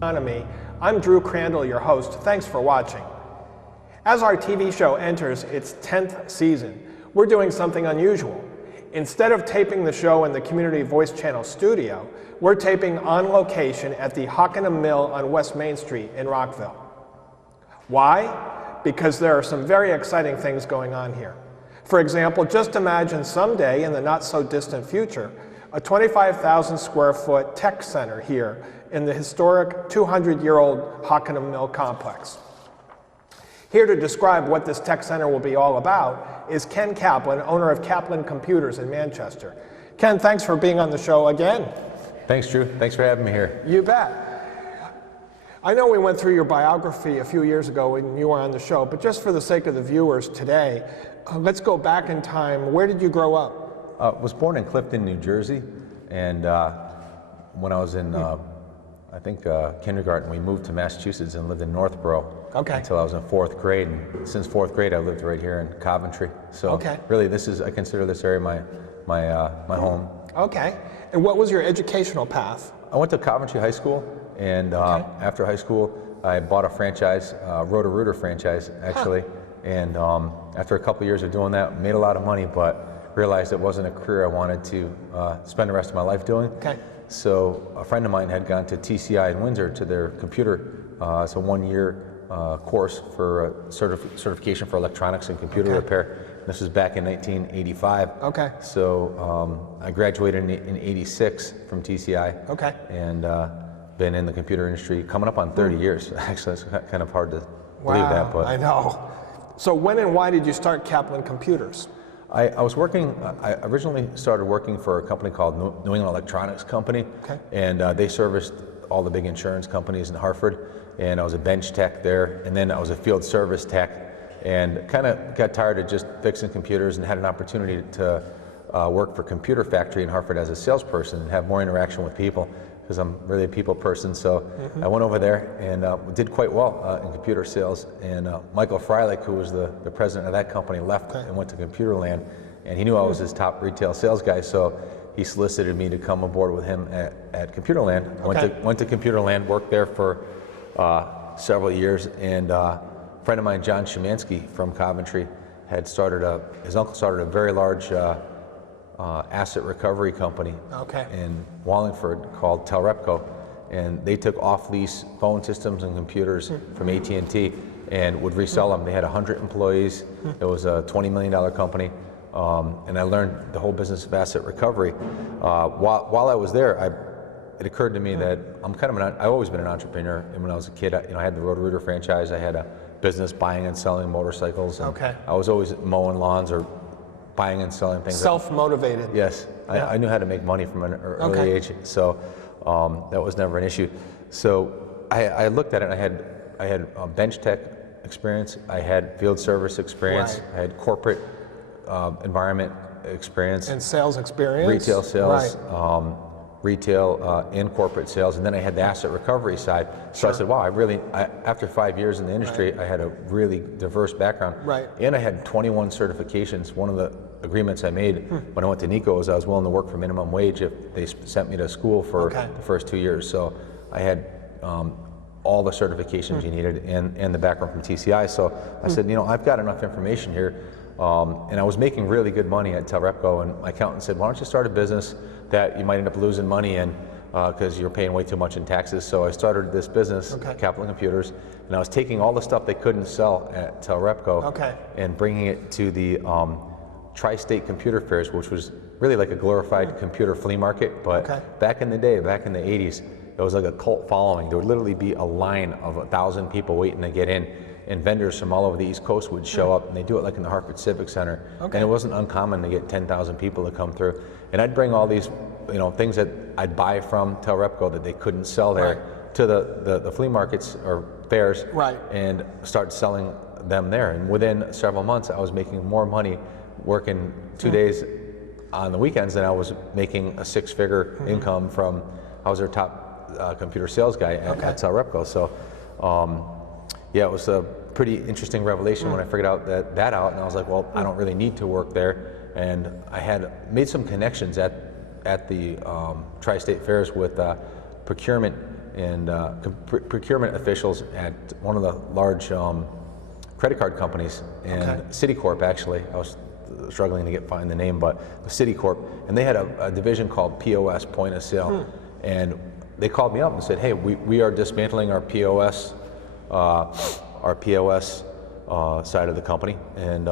Economy. I'm Drew Crandall, your host. Thanks for watching. As our TV show enters its 10th season, we're doing something unusual. Instead of taping the show in the Community Voice Channel studio, we're taping on location at the Hockenham Mill on West Main Street in Rockville. Why? Because there are some very exciting things going on here. For example, just imagine someday in the not so distant future, a 25,000 square foot tech center here in the historic 200-year-old Hockenham Mill complex. Here to describe what this tech center will be all about is Ken Kaplan, owner of Kaplan Computers in Manchester. Ken, thanks for being on the show again. Thanks, Drew. Thanks for having me here. You bet. I know we went through your biography a few years ago when you were on the show, but just for the sake of the viewers today, let's go back in time. Where did you grow up? I was born in Clifton, New Jersey, and when I was in, I think, kindergarten, we moved to Massachusetts and lived in Northborough until I was in 4th grade. And since 4th grade, I lived right here in Coventry. So really, I consider this area my home. Okay. And what was your educational path? I went to Coventry High School, and after high school, I bought a franchise, Roto-Rooter franchise, actually. And after a couple years of doing that, made a lot of money, but realized it wasn't a career I wanted to spend the rest of my life doing. So a friend of mine had gone to TCI in Windsor to their computer. It's a 1-year course for certification for electronics and computer repair. This was back in 1985. So I graduated in 86 from TCI. And been in the computer industry coming up on 30 years. Actually, it's kind of hard to believe that. But I know. So when and why did you start Kaplan Computers? I was working, I originally started working for a company called New England Electronics Company, and they serviced all the big insurance companies in Hartford, and I was a bench tech there, and then I was a field service tech, and kind of got tired of just fixing computers and had an opportunity to work for Computer Factory in Hartford as a salesperson and have more interaction with people, because I'm really a people person. So I went over there and did quite well in computer sales. And Michael Freilich, who was the president of that company, left and went to Computerland. And he knew I was his top retail sales guy, so he solicited me to come aboard with him at Computerland. Went to Computerland, worked there for several years. And a friend of mine, John Szymanski from Coventry, had started his uncle started a very large asset recovery company in Wallingford called Telrepco, and they took off-lease phone systems and computers from AT&T and would resell them. They had 100 employees. It was a $20 million company, and I learned the whole business of asset recovery. While I was there, it occurred to me that I've always been an entrepreneur, and when I was a kid, I had the Roto-Rooter franchise. I had a business buying and selling motorcycles, and I was always mowing lawns or buying and selling things. Self-motivated. Yes, I knew how to make money from an early age, so that was never an issue. So I looked at it, and I had bench tech experience, I had field service experience, I had corporate environment experience, and sales experience, retail sales, retail and corporate sales, and then I had the asset recovery side. So I said, wow, after 5 years in the industry, I had a really diverse background. And I had 21 certifications. One of the agreements I made when I went to Nico was I was willing to work for minimum wage if they sent me to school for the first 2 years. So I had all the certifications you needed and the background from TCI. So I said, I've got enough information here. And I was making really good money at Telrepco, and my accountant said, why don't you start a business that you might end up losing money in because you're paying way too much in taxes. So I started this business, Kaplan Computers, and I was taking all the stuff they couldn't sell at Telrepco and bringing it to the tri-state computer fairs, which was really like a glorified computer flea market. But back in the day, back in the 80s, it was like a cult following. There would literally be a line of 1,000 people waiting to get in, and vendors from all over the East Coast would show up, and they do it like in the Hartford Civic Center. And it wasn't uncommon to get 10,000 people to come through. And I'd bring all these things that I'd buy from Telrepco that they couldn't sell there to the flea markets or fairs and start selling them there. And within several months, I was making more money working 2 days on the weekends than I was making a 6-figure income from, I was their top computer sales guy at Telrepco. So yeah, it was a pretty interesting revelation when I figured out that out, and I was like, well, I don't really need to work there. And I had made some connections at the tri-state fairs with procurement and procurement officials at one of the large credit card companies, and Citicorp actually. I was struggling to find the name, but Citicorp, and they had a division called POS, point of sale, and they called me up and said, "Hey, we are dismantling our POS side of the company, and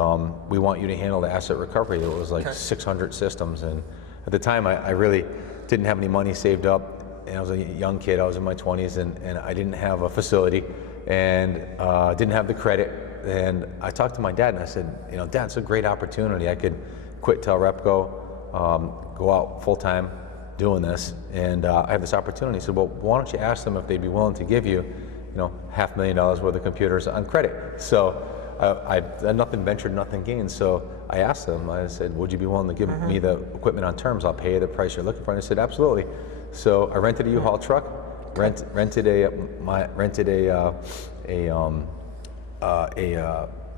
we want you to handle the asset recovery." It was like 600 systems, and at the time I really didn't have any money saved up, and I was a young kid. I was in my 20s, and I didn't have a facility, and didn't have the credit. And I talked to my dad, and I said, "Dad, it's a great opportunity. I could quit Telrepco, go out full time doing this, and I have this opportunity." He said, "Well, why don't you ask them if they'd be willing to give you, $500,000 worth of computers on credit?" So I had nothing ventured, nothing gained. So I asked them. I said, "Would you be willing to give me the equipment on terms? I'll pay you the price you're looking for." And they said, "Absolutely." So I rented a U-Haul truck, rented a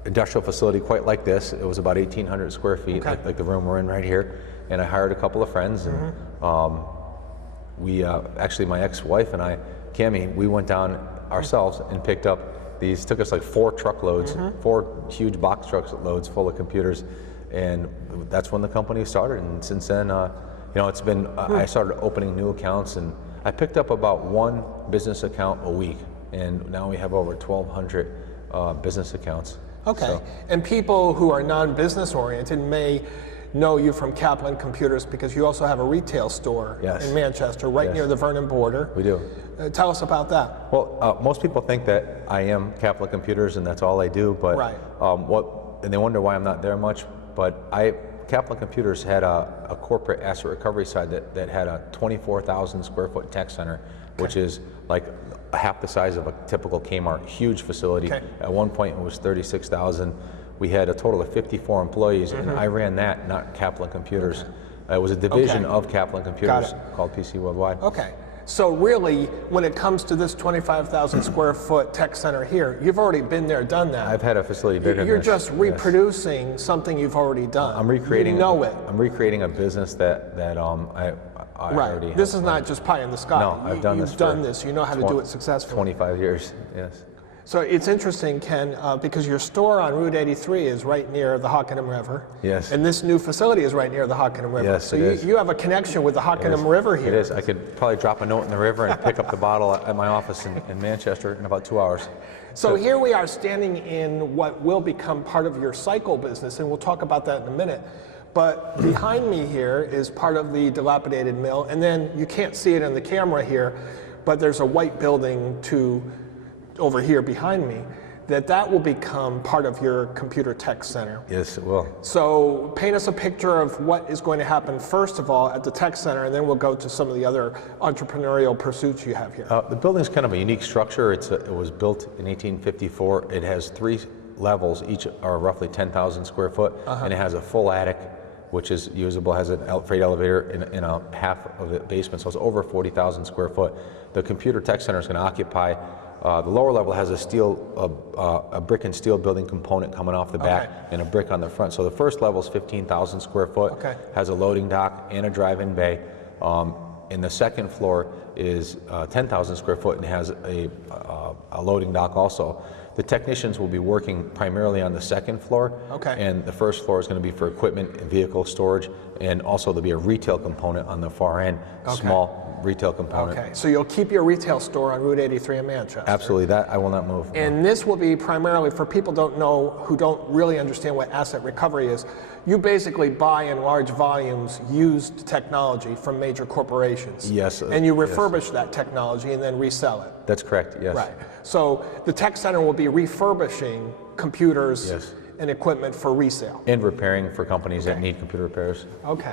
industrial facility quite like this. It was about 1,800 square feet, like the room we're in right here. And I hired a couple of friends, and we actually, my ex-wife and I, Cammie, we went down ourselves and picked up these. Took us like 4 truckloads, 4 huge box truckloads full of computers, and that's when the company started. And since then, it's been. I started opening new accounts, and I picked up about 1 business account a week, and now we have over 1,200 business accounts. Okay, so. And people who are non-business oriented may know you from Kaplan Computers because you also have a retail store in Manchester, right near the Vernon border. We do. Tell us about that. Well, most people think that I am Kaplan Computers and that's all I do, but and they wonder why I'm not there much. But Kaplan Computers had a corporate asset recovery side that had a 24,000 square foot tech center, which is like half the size of a typical Kmart, huge facility. At one point it was 36,000. We had a total of 54 employees, and I ran that, not Kaplan Computers. It was a division of Kaplan Computers called PC Worldwide. Okay. So really, when it comes to this 25,000 square foot tech center here, you've already been there, done that. I've had a facility bigger than this. You're just reproducing something you've already done. I'm recreating. You know it. I'm recreating a business that I already have. This is not just pie in the sky. No, I've done this. You've done this. You know how to do it successfully. 25 years. Yes. So it's interesting, Ken, because your store on Route 83 is right near the Hockenham River. Yes. And this new facility is right near the Hockenham River. Yes, so you have a connection with the Hockenham River here. It is. I could probably drop a note in the river and pick up the bottle at my office in Manchester in about 2 hours. So here we are standing in what will become part of your cycle business, and we'll talk about that in a minute. But behind me here is part of the dilapidated mill, and then you can't see it in the camera here, but there's a white building over here behind me, that will become part of your computer tech center. Yes, it will. So paint us a picture of what is going to happen first of all at the tech center, and then we'll go to some of the other entrepreneurial pursuits you have here. The building's kind of a unique structure. It was built in 1854. It has 3 levels, each are roughly 10,000 square foot, and it has a full attic, which is usable, has a freight elevator in a half of the basement, so it's over 40,000 square foot. The computer tech center is going to occupy the lower level has a brick and steel building component coming off the back and a brick on the front. So the first level is 15,000 square foot, has a loading dock and a drive-in bay. And the second floor is 10,000 square foot and has a loading dock also. The technicians will be working primarily on the second floor, and the first floor is going to be for equipment and vehicle storage, and also there'll be a retail component on the far end, small retail component. Okay, so you'll keep your retail store on Route 83 in Manchester. Absolutely, that I will not move. And this will be primarily for people who don't really understand what asset recovery is. You basically buy in large volumes used technology from major corporations. Yes. And you refurbish that technology and then resell it. That's correct, yes. Right. So the tech center will be refurbishing computers and equipment for resale. And repairing for companies that need computer repairs. Okay.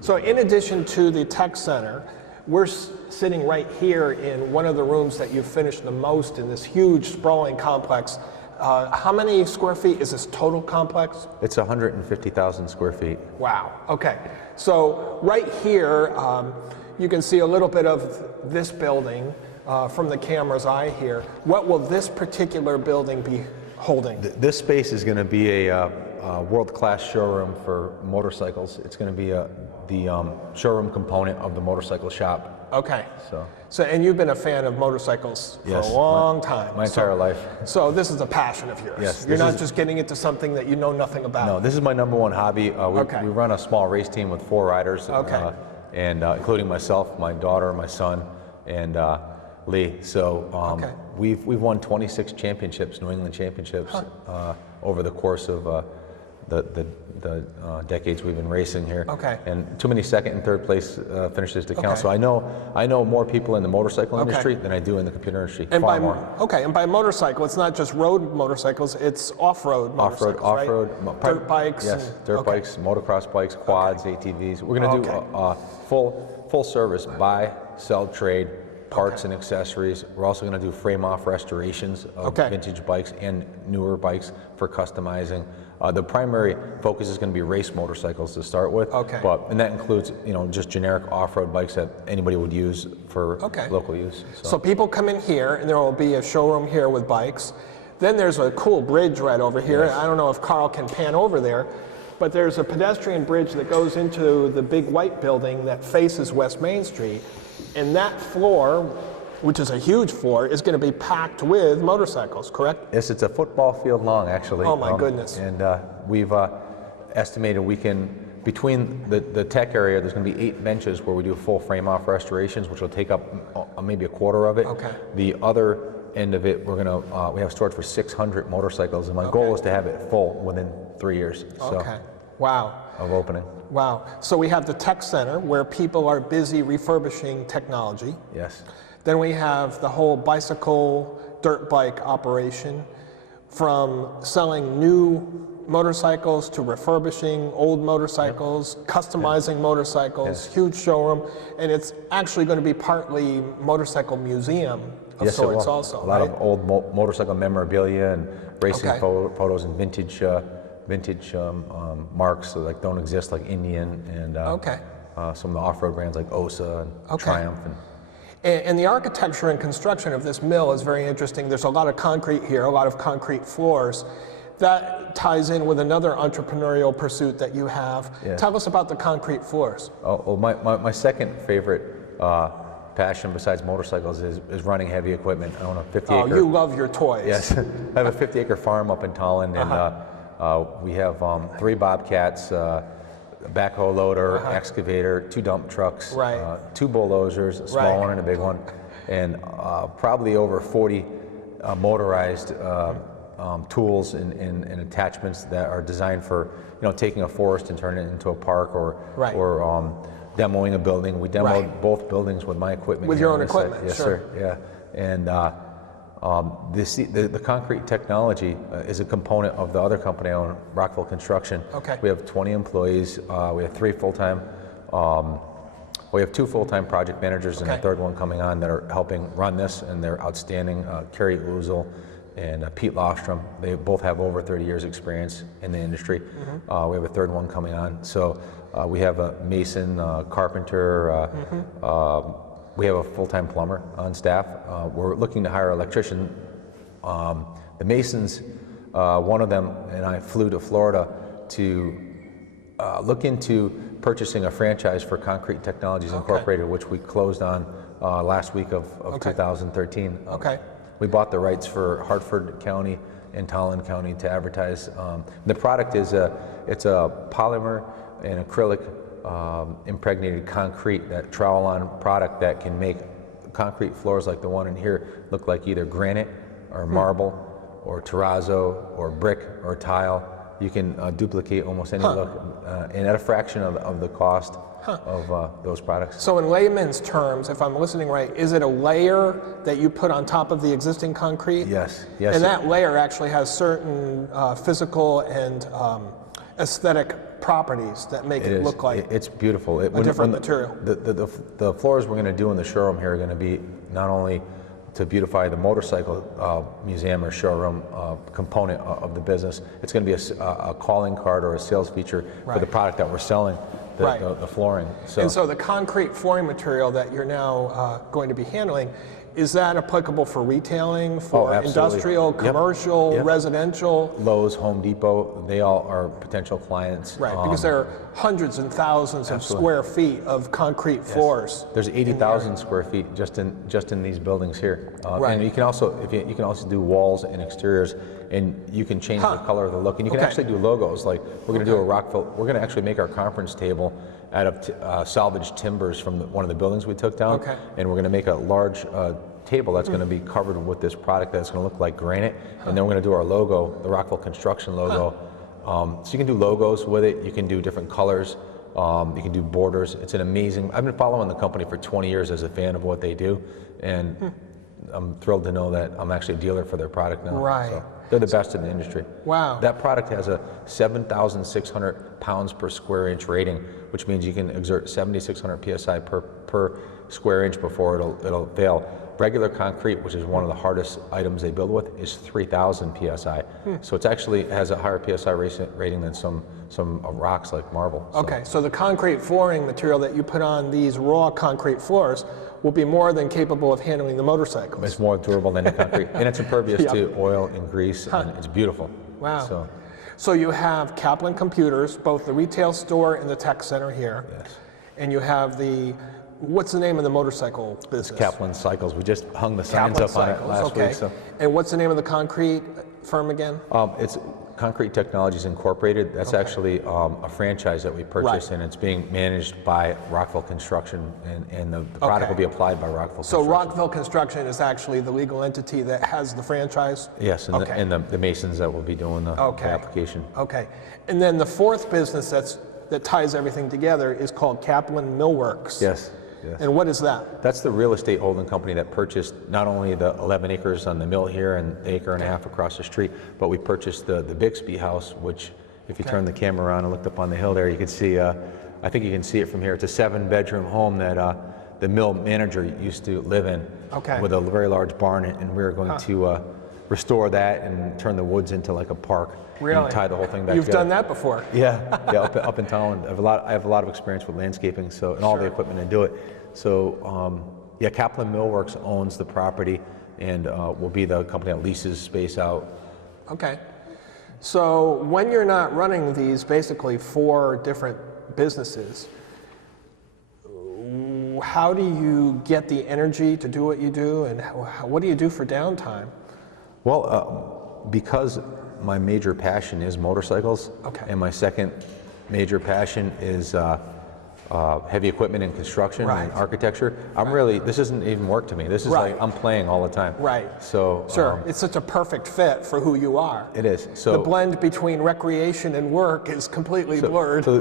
So in addition to the tech center, we're sitting right here in one of the rooms that you've finished the most in this huge sprawling complex. How many square feet is this total complex? It's 150,000 square feet. Wow, okay. So right here, you can see a little bit of this building from the camera's eye here. What will this particular building be holding? This space is going to be a world-class showroom for motorcycles. It's going to be the showroom component of the motorcycle shop. Okay. So and you've been a fan of motorcycles for a long time. My entire life. So this is a passion of yours. Yes. You're not just getting into something that you know nothing about. No, this is my #1 hobby. We run a small race team with 4 riders, and including myself, my daughter, my son, and Lee. So we've won 26 championships, New England championships, over the course of the decades we've been racing here. And too many second and third place finishes to count. So I know more people in the motorcycle industry than I do in the computer industry. And far more. And by motorcycle, it's not just road motorcycles; it's off-road motorcycles, off-road, dirt bikes. Yes, dirt bikes, motocross bikes, quads, ATVs. We're going to do full service buy, sell, trade, parts and accessories. We're also going to do frame-off restorations of vintage bikes and newer bikes for customizing. The primary focus is going to be race motorcycles to start with, and that includes just generic off-road bikes that anybody would use for local use. So people come in here, and there will be a showroom here with bikes. Then there's a cool bridge right over here. I don't know if Carl can pan over there, but there's a pedestrian bridge that goes into the big white building that faces West Main Street, and that floor, which is a huge floor, is going to be packed with motorcycles, correct? Yes, it's a football field long, actually. Oh my goodness. And we've estimated we can, between the tech area, there's going to be 8 benches where we do full frame-off restorations, which will take up maybe a quarter of it. The other end of it, we have stored for 600 motorcycles, and my goal is to have it full within 3 years. Wow. Of opening. Wow. So we have the tech center where people are busy refurbishing technology. Yes. Then we have the whole bicycle, dirt bike operation, from selling new motorcycles to refurbishing old motorcycles, customizing motorcycles, huge showroom, and it's actually going to be partly motorcycle museum of sorts also. A lot of old motorcycle memorabilia and racing photos and vintage marks that don't exist, like Indian and some of the off-road brands like OSA and Triumph. And the architecture and construction of this mill is very interesting. There's a lot of concrete here, a lot of concrete floors. That ties in with another entrepreneurial pursuit that you have. Tell us about the concrete floors. My second favorite passion besides motorcycles is running heavy equipment. I own a 50-acre... Oh, you love your toys. Yes. I have a 50-acre farm up in Tolland, and we have 3 Bobcats, a backhoe loader, excavator, 2 dump trucks, 2 bulldozers, a small one and a big one, and probably over 40 motorized tools and attachments that are designed for taking a forest and turning it into a park or demoing a building. We demoed both buildings with my equipment. With your own equipment, yes, sir. Yeah, and the concrete technology is a component of the other company I own, Rockville Construction. We have 20 employees. We have 3 full-time. We have 2 full-time project managers and a third one coming on that are helping run this, and they're outstanding. Kerry Uzel and Pete Lofstrom. They both have over 30 years experience in the industry. We have a third one coming on. So we have a mason, carpenter. We have a full-time plumber on staff. We're looking to hire an electrician. The masons, one of them and I flew to Florida to look into purchasing a franchise for Concrete Technologies Incorporated, which we closed on last week of 2013. We bought the rights for Hartford County and Tolland County to advertise. The product is it's a polymer and acrylic impregnated concrete, that trowel-on product that can make concrete floors like the one in here look like either granite or marble or terrazzo or brick or tile. You can duplicate almost any look, and at a fraction of the cost of those products. So in layman's terms, if I'm listening right, is it a layer that you put on top of the existing concrete? Yes. And that layer actually has certain physical and aesthetic properties that make it look like it's beautiful. A different material. The floors we're going to do in the showroom here are going to be not only to beautify the motorcycle museum or showroom component of the business. It's going to be a calling card or a sales feature for the product that we're selling, the flooring. And so the concrete flooring material that you're now going to be handling Is that applicable for retailing, for industrial, commercial, residential? Lowe's, Home Depot, they all are potential clients. Right, because there are hundreds and thousands of square feet of concrete floors. There's 80,000 square feet just in these buildings here. And you can also you can also do walls and exteriors, and you can change the color of the look, and you can actually do logos. Like we're going to do a Rockville. We're going to actually make our conference table out of salvaged timbers from one of the buildings we took down, and we're going to make a large table that's going to be covered with this product that's going to look like granite, and then we're going to do our logo, the Rockville Construction logo. So you can do logos with it. You can do different colors. You can do borders. It's an amazing. I've been following the company for 20 years as a fan of what they do, and I'm thrilled to know that I'm actually a dealer for their product now. Right. So they're the best in the industry. Wow. That product has a 7,600 pounds per square inch rating, which means you can exert 7,600 psi per square inch before it'll fail. Regular concrete, which is one of the hardest items they build with, is 3,000 psi. So it actually has a higher psi rating than some rocks like marble. So. Okay, so the concrete flooring material that you put on these raw concrete floors will be more than capable of handling the motorcycles. It's more durable than the concrete, and it's impervious to oil and grease, and it's beautiful. Wow. So you have Kaplan Computers, both the retail store and the tech center here. Yes. And you have what's the name of the motorcycle business? It's Kaplan Cycles. We just hung the signs up on it last week. So. And what's the name of the concrete firm again? It's Concrete Technologies Incorporated. That's actually a franchise that we purchased, and it's being managed by Rockville Construction, and the product will be applied by Rockville Construction. So Rockville Construction is actually the legal entity that has the franchise? Yes, and the masons that will be doing the application. Okay. And then the fourth business that ties everything together is called Kaplan Millworks. Yes. Yes. And what is that? That's the real estate holding company that purchased not only the 11 acres on the mill here and the acre and a half across the street, but we purchased the Bixby house, which if you turn the camera around and looked up on the hill there, you can see, I think you can see it from here. It's a 7-bedroom home that the mill manager used to live in with a very large barn, and we're going to restore that and turn the woods into like a park. Really? And tie the whole thing back You've together. done that before? Yeah, up in Tolland. I have a lot of experience with landscaping, and all the equipment to do it. So, Kaplan Millworks owns the property, and will be the company that leases space out. Okay. So when you're not running these basically 4 different businesses, how do you get the energy to do what you do, and what do you do for downtime? Well, because my major passion is motorcycles, and my second major passion is heavy equipment and construction and architecture. This isn't even work to me. This is like I'm playing all the time. Right. So it's such a perfect fit for who you are. It is. So the blend between recreation and work is completely blurred. So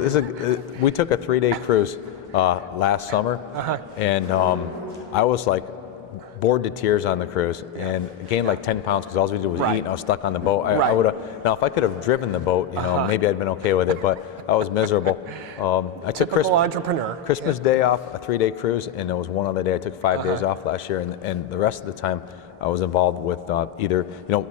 we took a 3-day cruise last summer, and I was like bored to tears on the cruise and gained like 10 pounds because all we did was eat, and I was stuck on the boat. I would have, now if I could have driven the boat, maybe I'd been okay with it, but I was miserable. I took Christmas Day off, a 3-day cruise, and there was one other day I took 5 days off last year, and the rest of the time I was involved with either,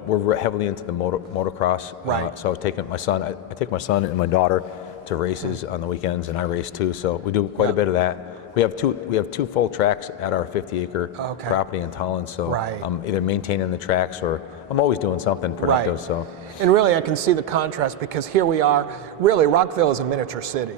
we're heavily into the motocross, so I was taking my son, I take my son and my daughter to races on the weekends, and I race too, so we do quite a bit of that. We have two full tracks at our 50-acre property in Tolland, so I'm either maintaining the tracks or I'm always doing something productive. So. And really, I can see the contrast because here we are. Really, Rockville is a miniature city.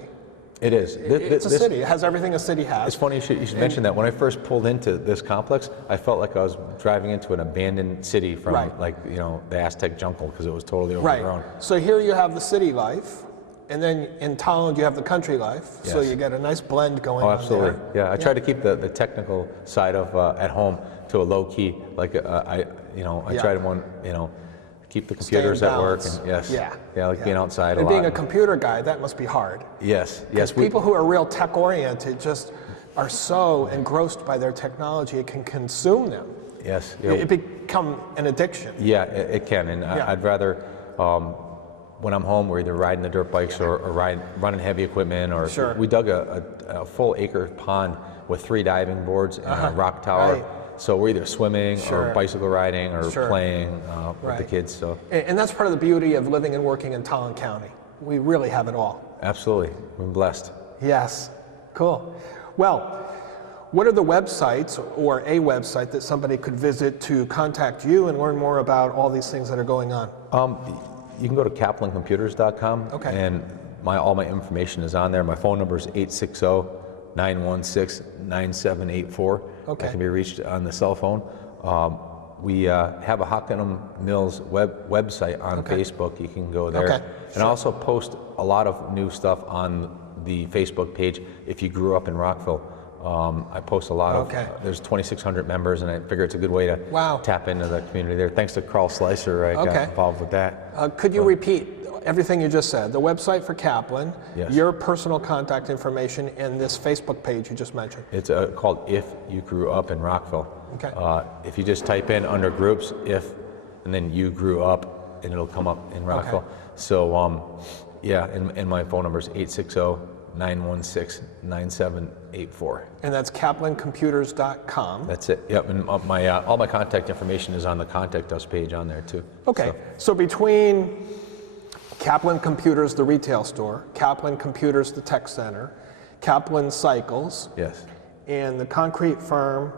It is. It's a city. It has everything a city has. It's funny you should mention that. When I first pulled into this complex, I felt like I was driving into an abandoned city from the Aztec jungle because it was totally overgrown. Right. So here you have the city life. And then in Tolland you have the country life, so you get a nice blend going on absolutely. there. Yeah, I try to keep the technical side of at home to a low key. Like I try to keep the computers at work. And being outside and a lot. Being a computer guy, that must be hard. Yes. People who are real tech oriented just are so engrossed by their technology it can consume them. Yes. It become an addiction. Yeah, it can, and I'd rather. When I'm home, we're either riding the dirt bikes or running heavy equipment, or we dug a full acre pond with 3 diving boards and a rock tower. So we're either swimming or bicycle riding or playing with the kids. So. And that's part of the beauty of living and working in Tolland County. We really have it all. Absolutely, we're blessed. Yes, cool. Well, What are the websites or a website that somebody could visit to contact you and learn more about all these things that are going on? You can go to kaplancomputers.com, okay. and all my information is on there. My phone number is 860-916-9784. Okay. I can be reached on the cell phone. We have a Hockenham Mills website on Facebook. You can go there. Okay. And I also post a lot of new stuff on the Facebook page. If you grew up in Rockville, I post a lot of, there's 2,600 members, and I figure it's a good way to tap into the community there. Thanks to Carl Slicer, I got involved with that. Could you repeat everything you just said? The website for Kaplan, your personal contact information, and this Facebook page you just mentioned. It's called If You Grew Up in Rockville. Okay. If you just type in under groups, if, and then you grew up, and it'll come up in Rockville. Okay. So, and my phone number is 860-916-9784. And that's kaplancomputers.com. That's it. Yep. And all my contact information is on the Contact Us page on there too. Okay. So between Kaplan Computers, the retail store, Kaplan Computers, the tech center, Kaplan Cycles, and the concrete firm,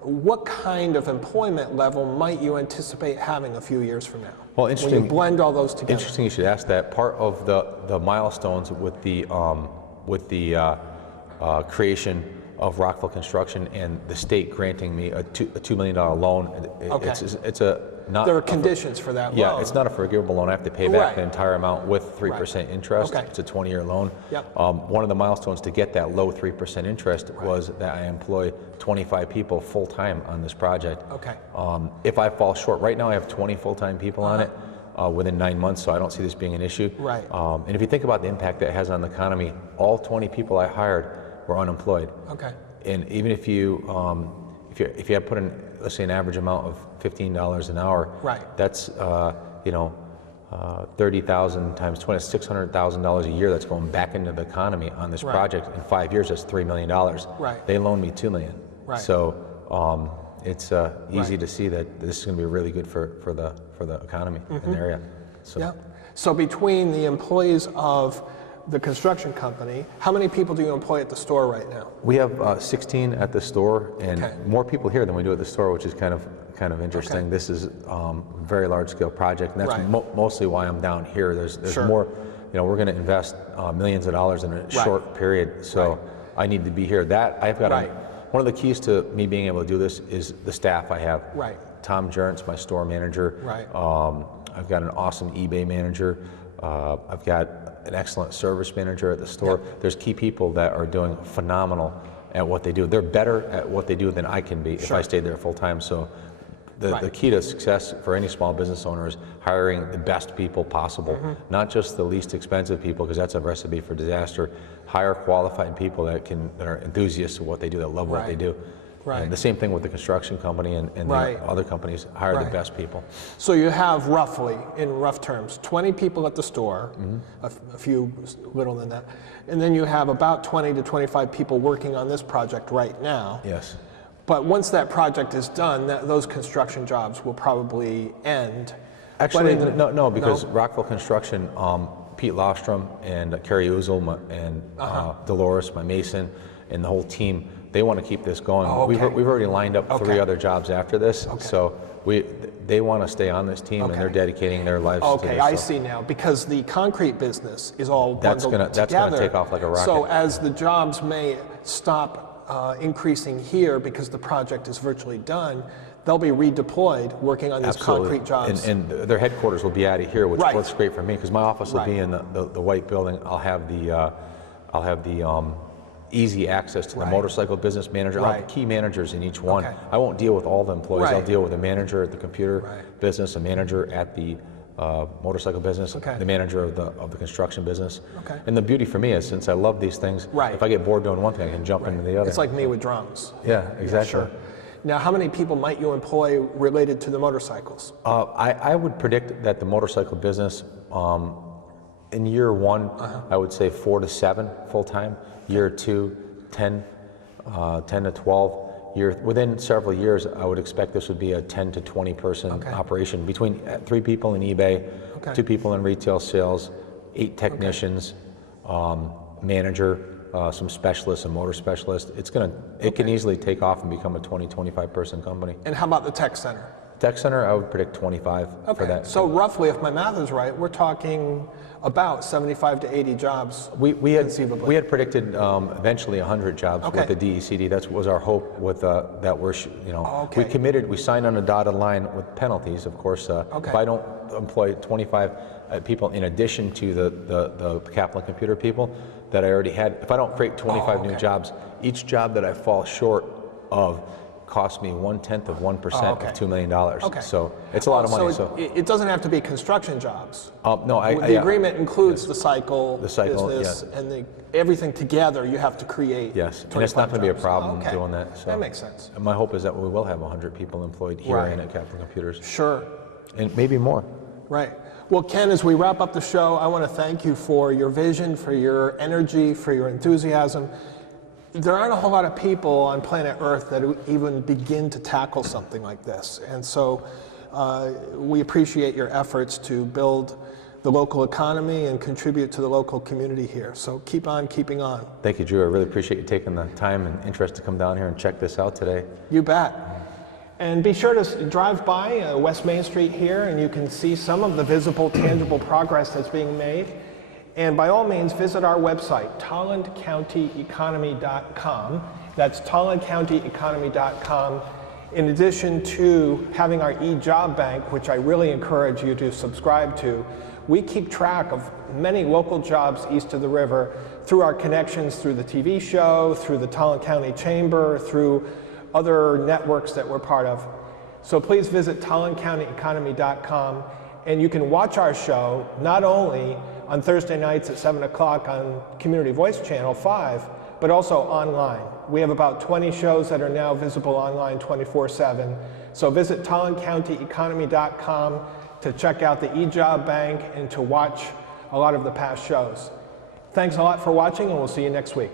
what kind of employment level might you anticipate having a few years from now? Well, interesting. When you blend all those together. Interesting you should ask that. Part of the milestones with the creation of Rockville Construction and the state granting me a $2 million loan. It's there are conditions for that loan. Yeah, it's not a forgivable loan. I have to pay back the entire amount with 3% interest. It's a 20-year loan. One of the milestones to get that low 3% interest was that I employ 25 people full-time on this project. If I fall short, right now I have 20 full-time people on it within 9 months, so I don't see this being an issue. And if you think about the impact that it has on the economy, all 20 people I hired were unemployed. And even if you have put in, let's say, an average amount of $15 an hour, that's 30,000 times 20, $600,000 a year that's going back into the economy on this project. In 5 years, that's $3 million. They loaned me $2 million. So it's easy to see that this is going to be really good for the economy in the area. So. So between the employees of the construction company, how many people do you employ at the store right now? We have 16 at the store, and more people here than we do at the store, which is kind of interesting. This is a very large scale project, and that's mostly why I'm down here. There's more, we're going to invest millions of dollars in a short period, so I need to be here. I've got one of the keys to me being able to do this is the staff I have. Tom Jern's my store manager. I've got an awesome eBay manager. I've got an excellent service manager at the store. There's key people that are doing phenomenal at what they do. They're better at what they do than I can be if I stayed there full time. So the key to success for any small business owner is hiring the best people possible, not just the least expensive people, because that's a recipe for disaster. Hire qualified people that are enthusiasts of what they do, that love what they do. And the same thing with the construction company and the other companies, hire the best people. So you have roughly, in rough terms, 20 people at the store, a few little than that, and then you have about 20 to 25 people working on this project right now. But once that project is done, those construction jobs will probably end. Actually, no, because Rockville Construction, Pete Lostrom and Carrie Uzel and Dolores, my mason, and the whole team, they want to keep this going. We've already lined up 3 other jobs after this, so they want to stay on this team, and they're dedicating their lives to this. I see now, because the concrete business is all bundled together. That's going to take off like a rocket. So as the jobs may stop increasing here because the project is virtually done, they'll be redeployed working on these concrete jobs. And their headquarters will be out of here, which works great for me, because my office will be in the white building. I'll have the easy access to the motorcycle business manager. I'll have key managers in each one. I won't deal with all the employees. I'll deal with a manager at the computer business, a manager at the motorcycle business, the manager of the construction business. And the beauty for me is, since I love these things, if I get bored doing one thing, I can jump into the other. It's like me with drums. Yeah, exactly. Now, how many people might you employ related to the motorcycles? I would predict that the motorcycle business, in year 1, I would say 4 to 7 full-time. Year 2, 10 to 12. Within several years, I would expect this would be a 10 to 20 person operation, between 3 people in eBay, 2 people in retail sales, 8 technicians, manager, some specialists, some motor specialists. It can easily take off and become a 20, 25 person company. And how about the tech center? Tech center, I would predict 25 for that. So roughly, if my math is right, we're talking about 75 to 80 jobs. We had predicted eventually 100 jobs with the DECD. That was our hope with that we're, we signed on a dotted line with penalties, of course. If I don't employ 25 people in addition to the Kaplan computer people that I already had, if I don't create 25 new jobs, each job that I fall short of cost me 1/10 of 1% of $2 million. So it's a lot of money. So it doesn't have to be construction jobs. No, the agreement includes the cycle business and everything together you have to create. Yes, and it's not going to be a problem doing that. So that makes sense. And my hope is that we will have 100 people employed here and at Kaplan Computers. Sure. And maybe more. Right. Well, Ken, as we wrap up the show, I want to thank you for your vision, for your energy, for your enthusiasm. There aren't a whole lot of people on planet Earth that even begin to tackle something like this. And so we appreciate your efforts to build the local economy and contribute to the local community here. So keep on keeping on. Thank you, Drew. I really appreciate you taking the time and interest to come down here and check this out today. You bet. And be sure to drive by West Main Street here, and you can see some of the visible, tangible progress that's being made. And by all means, visit our website, tollandcountyeconomy.com. That's tollandcountyeconomy.com. In addition to having our e-job bank, which I really encourage you to subscribe to, we keep track of many local jobs east of the river through our connections through the TV show, through the Tolland County Chamber, through other networks that we're part of. So please visit tollandcountyeconomy.com, and you can watch our show not only on Thursday nights at 7 o'clock on Community Voice Channel 5, but also online. We have about 20 shows that are now visible online 24/7. So visit tollandcountyeconomy.com to check out the e-job bank and to watch a lot of the past shows. Thanks a lot for watching, and we'll see you next week.